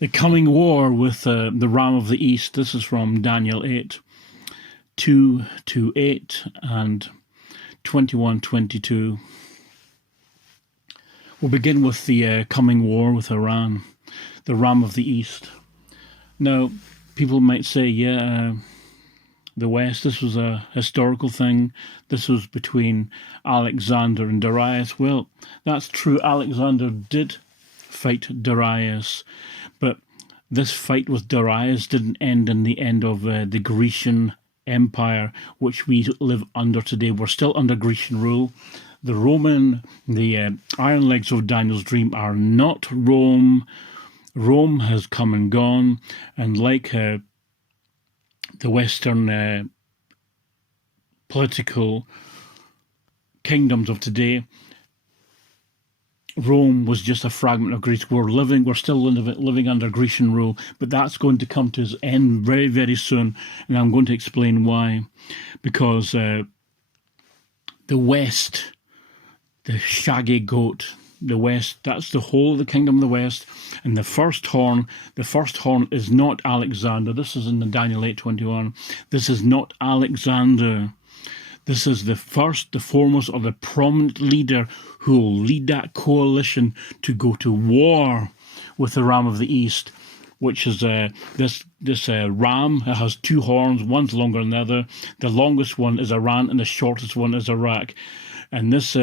The coming war with the Ram of the East. This is from Daniel 8, 2 to 8 and 21:22. We'll begin with the coming war with Iran, the Ram of the East. Now, people might say, the West, this was a historical thing. This was between Alexander and Darius. Well, that's true. Alexander did fight Darius, but this fight with Darius didn't end in the end of the Grecian Empire, which we live under today. We're still under Grecian rule. The Iron Legs of Daniel's dream are not Rome. Rome has come and gone, and like the Western political kingdoms of today, Rome was just a fragment of Greece. We're still living under Grecian rule, but that's going to come to its end very, very soon, and I'm going to explain why. Because the West, the shaggy goat, the West, that's the whole of the kingdom of the West, and the first horn is not Alexander. This is in the Daniel 8:21. This is not Alexander. This is the first, the foremost, or the prominent leader who will lead that coalition to go to war with the Ram of the East, which is this ram. It has two horns, one's longer than the other. The longest one is Iran and the shortest one is Iraq. And this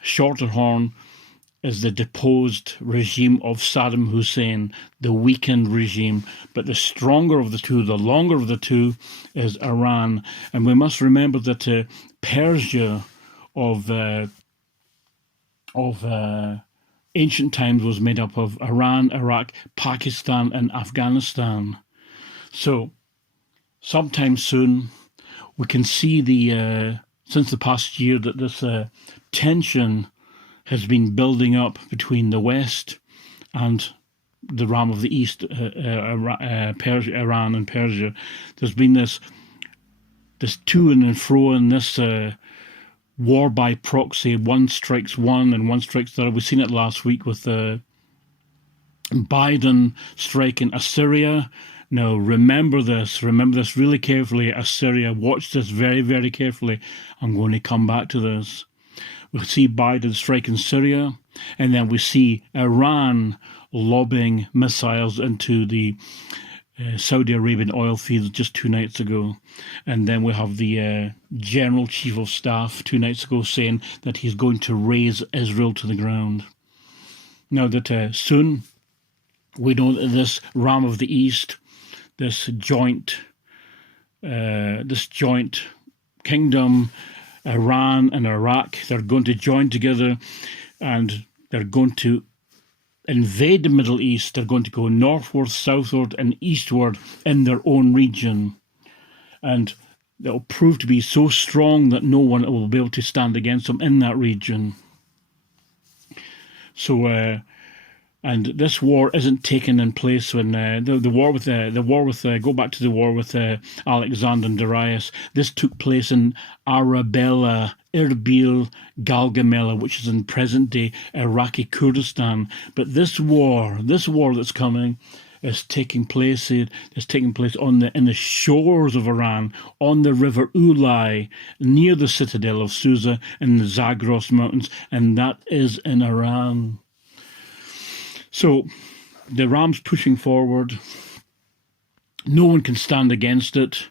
shorter horn is the deposed regime of Saddam Hussein, the weakened regime. But the stronger of the two, the longer of the two, is Iran. And we must remember that Persia of ancient times was made up of Iran, Iraq, Pakistan, and Afghanistan. So sometime soon we can see since the past year that this tension has been building up between the West and the Ram of the East, Iran and Persia. There's been this to and fro in this war by proxy. One strikes one and one strikes the other. We've seen it last week with Biden striking Assyria. Now, remember this really carefully, Assyria. Watch this very, very carefully. I'm going to come back to this. We see Biden striking Syria, and then we see Iran lobbing missiles into the Saudi Arabian oil fields just 2 nights ago. And then we have the General Chief of Staff 2 nights ago saying that he's going to raze Israel to the ground. Now that soon we know that this Ram of the East, this joint kingdom, Iran and Iraq, they're going to join together and they're going to invade the Middle East. They're going to go northward, southward, and eastward in their own region. And they'll prove to be so strong that no one will be able to stand against them in that region. So, and this war isn't taken in place when go back to the war with Alexander and Darius. This took place in Arabella, Erbil, Galgamela, which is in present-day Iraqi Kurdistan. But this war that's coming is taking place in the shores of Iran, on the river Ulai, near the citadel of Susa in the Zagros Mountains, and that is in Iran. So the Ram's pushing forward. No one can stand against it.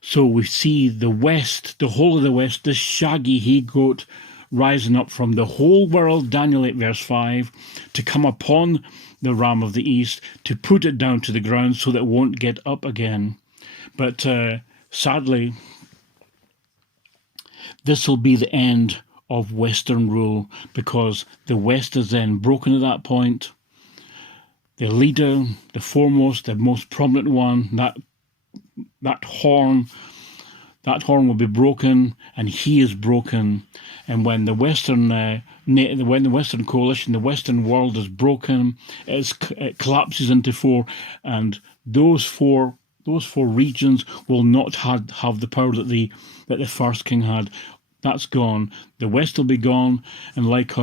So we see the West, the whole of the West, this shaggy he-goat rising up from the whole world, Daniel 8 verse 5, to come upon the Ram of the East, to put it down to the ground so that it won't get up again. But sadly, this will be the end of Western rule, because the West is then broken at that point. The leader, the foremost, the most prominent one, that horn will be broken, and he is broken. And when the Western coalition, the Western world is broken, it collapses into four, and those four regions will not have the power that the first king had. That's gone. The West will be gone, and like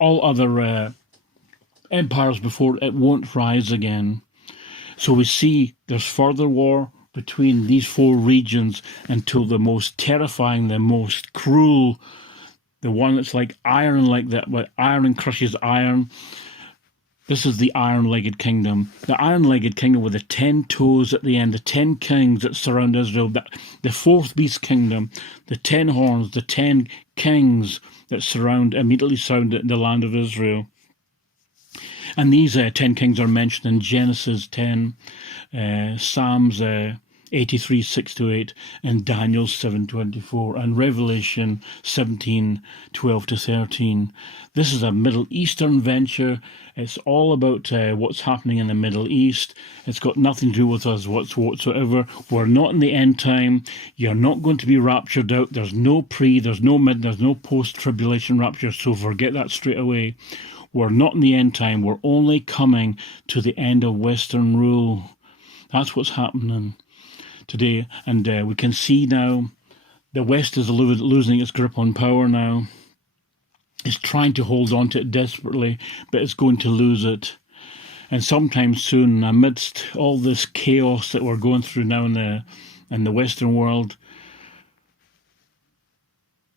all other empires before, it won't rise again. So we see there's further war between these four regions until the most terrifying, the most cruel, the one that's like iron, like that, where iron crushes iron. This is the iron-legged kingdom. The iron-legged kingdom with the 10 toes at the end, the 10 kings that surround Israel, the fourth beast kingdom, the 10 horns, the 10 kings that immediately surround the land of Israel. And these 10 kings are mentioned in Genesis 10, Psalms 83, 6-8, and Daniel 7:24, and Revelation 17, 12-13. This is a Middle Eastern venture. It's all about what's happening in the Middle East. It's got nothing to do with us whatsoever. We're not in the end time. You're not going to be raptured out. There's no pre, there's no mid, there's no post-tribulation rapture, so forget that straight away. We're not in the end time. We're only coming to the end of Western rule. That's what's happening today. And we can see now the West is losing its grip on power now. It's trying to hold on to it desperately, but it's going to lose it. And sometime soon, amidst all this chaos that we're going through now in the Western world,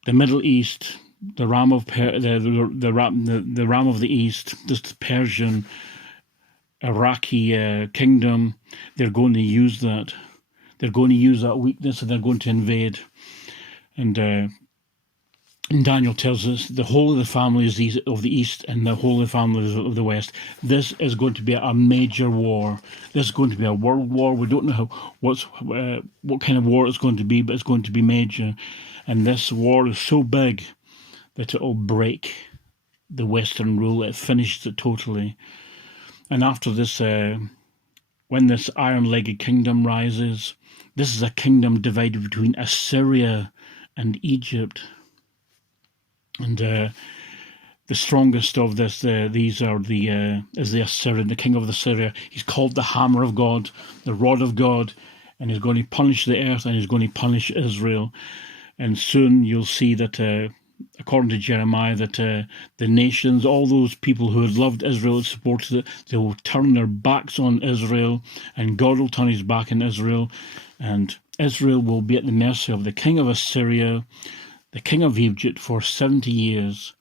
the Middle East, the Ram of the Ram of the East, this Persian, Iraqi kingdom, they're going to use that. They're going to use that weakness and they're going to invade. And Daniel tells us the whole of the families of the East and the whole of the families of the West. This is going to be a major war. This is going to be a world war. We don't know what kind of war it's going to be, but it's going to be major. And this war is so big that it will break the Western rule. It finishes it totally. And after this, when this iron-legged kingdom rises, this is a kingdom divided between Assyria and Egypt. And the strongest of these are is the Assyrian, the king of Assyria. He's called the hammer of God, the rod of God, and he's going to punish the earth and he's going to punish Israel. And soon you'll see that, according to Jeremiah, that the nations, all those people who had loved Israel and supported it, they will turn their backs on Israel, and God will turn his back on Israel, and Israel will be at the mercy of the king of Assyria, the king of Egypt, for 70 years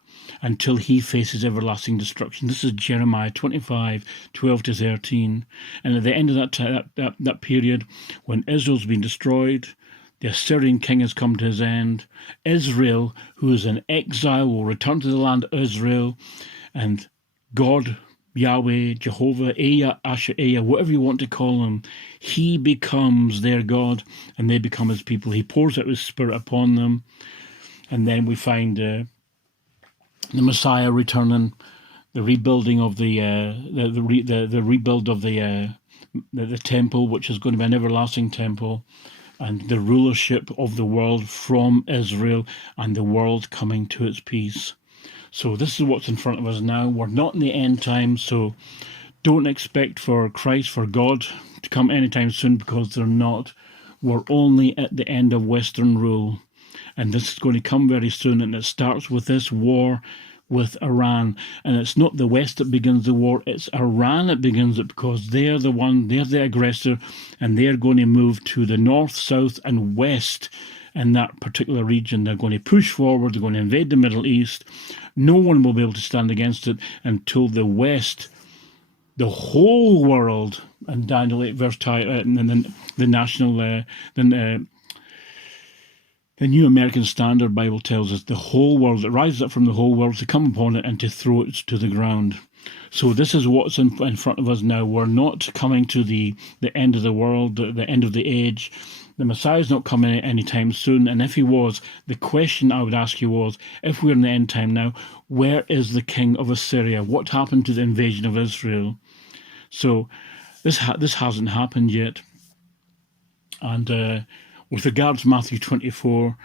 until he faces everlasting destruction. This is Jeremiah 25, 12-13. And at the end of that period, when Israel's been destroyed, the Assyrian king has come to his end. Israel, who is in exile, will return to the land of Israel, and God, Yahweh, Jehovah, Asher, whatever you want to call him, he becomes their God, and they become his people. He pours out his spirit upon them. And then we find the Messiah returning, the rebuilding of the rebuild of the temple, which is going to be an everlasting temple, and the rulership of the world from Israel, and the world coming to its peace. So this is what's in front of us now. We're not in the end time, so don't expect for Christ, for God, to come anytime soon, because they're not. We're only at the end of Western rule. And this is going to come very soon, and it starts with this war with Iran. And it's not the West that begins the war, it's Iran that begins it, because they're the aggressor, and they're going to move to the north, south, and west in that particular region. They're going to push forward, they're going to invade the Middle East. No one will be able to stand against it until the West, the whole world, and Daniel 8 verse 5, and the national, the New American Standard Bible tells us the whole world, it rises up from the whole world to come upon it and to throw it to the ground. So this is what's in front of us now. We're not coming to the end of the world, the end of the age. The Messiah's not coming anytime soon. And if he was, the question I would ask you was, if we're in the end time now, where is the king of Assyria? What happened to the invasion of Israel? So this hasn't happened yet. And with regards to Matthew 24,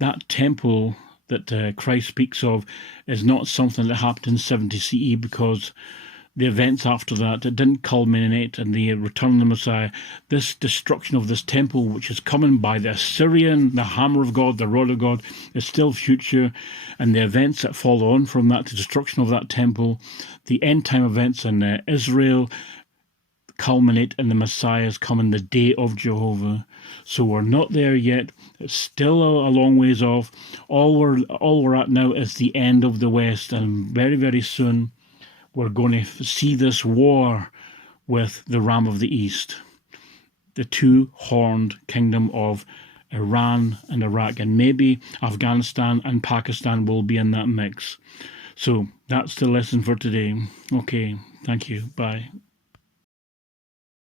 that temple that Christ speaks of is not something that happened in 70 CE, because the events after that. It didn't culminate in the return of the Messiah. This destruction of this temple, which is coming by the Assyrian, the hammer of God, the rod of God, is still future. And the events that follow on from that, the destruction of that temple, the end time events in Israel, culminate in the Messiah's coming, the day of Jehovah. So we're not there yet. It's still a long ways off. All we're at now is the end of the West, and very, very soon we're going to see this war with the Ram of the East, the two-horned kingdom of Iran and Iraq, and maybe Afghanistan and Pakistan will be in that mix. So that's the lesson for today. Okay, thank you. Bye.